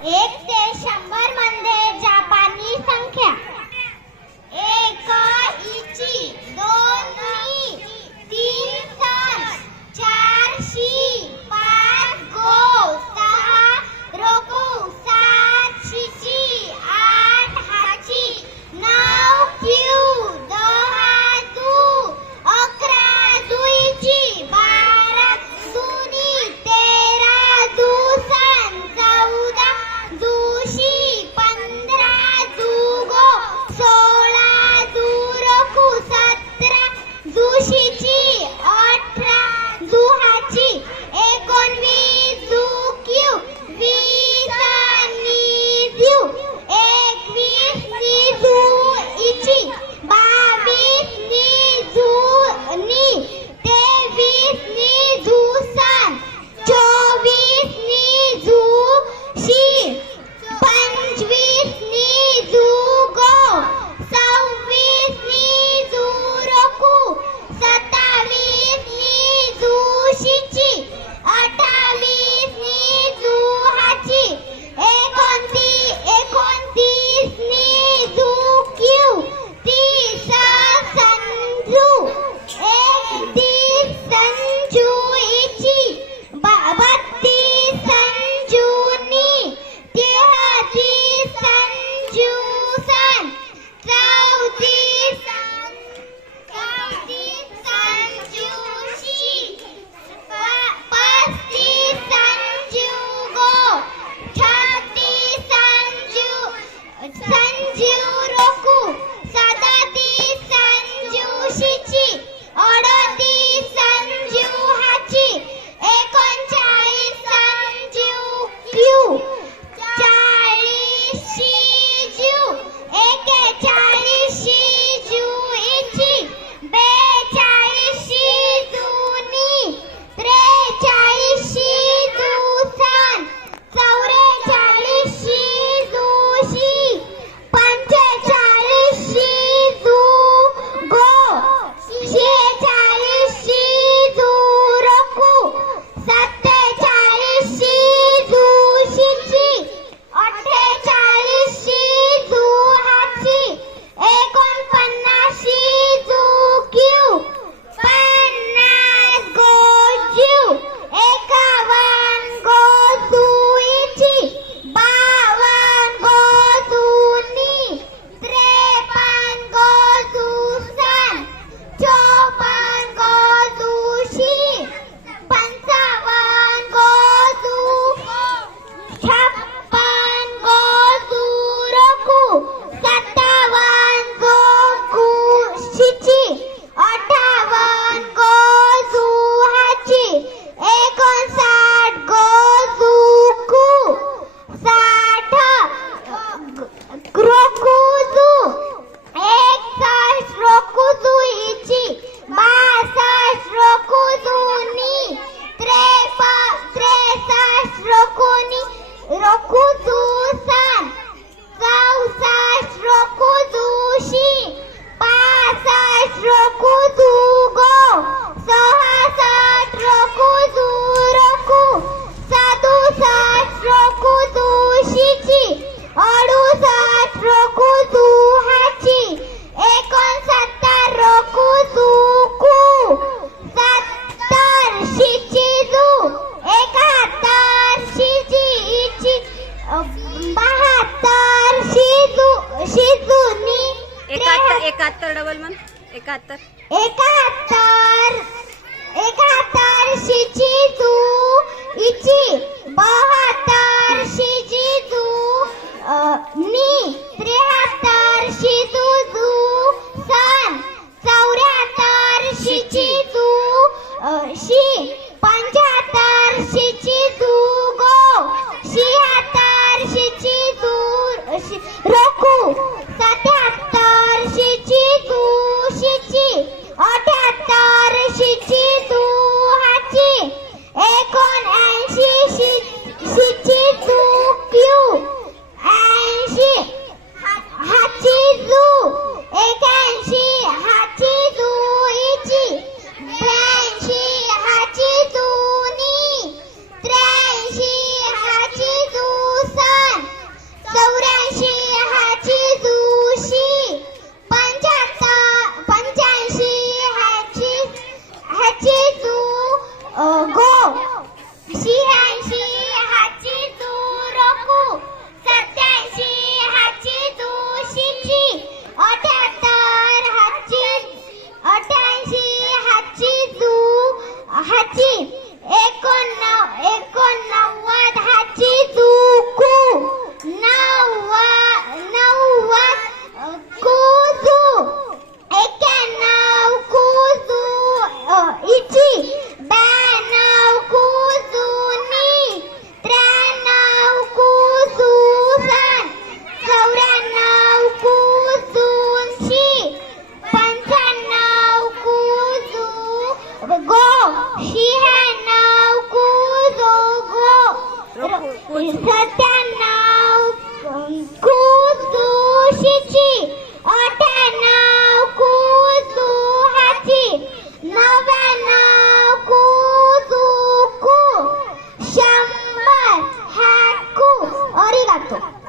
एक से बोल मग एकाहत्तर. एकाहत्तर. एकाहत्तर शिची तू. इची बहात्तर.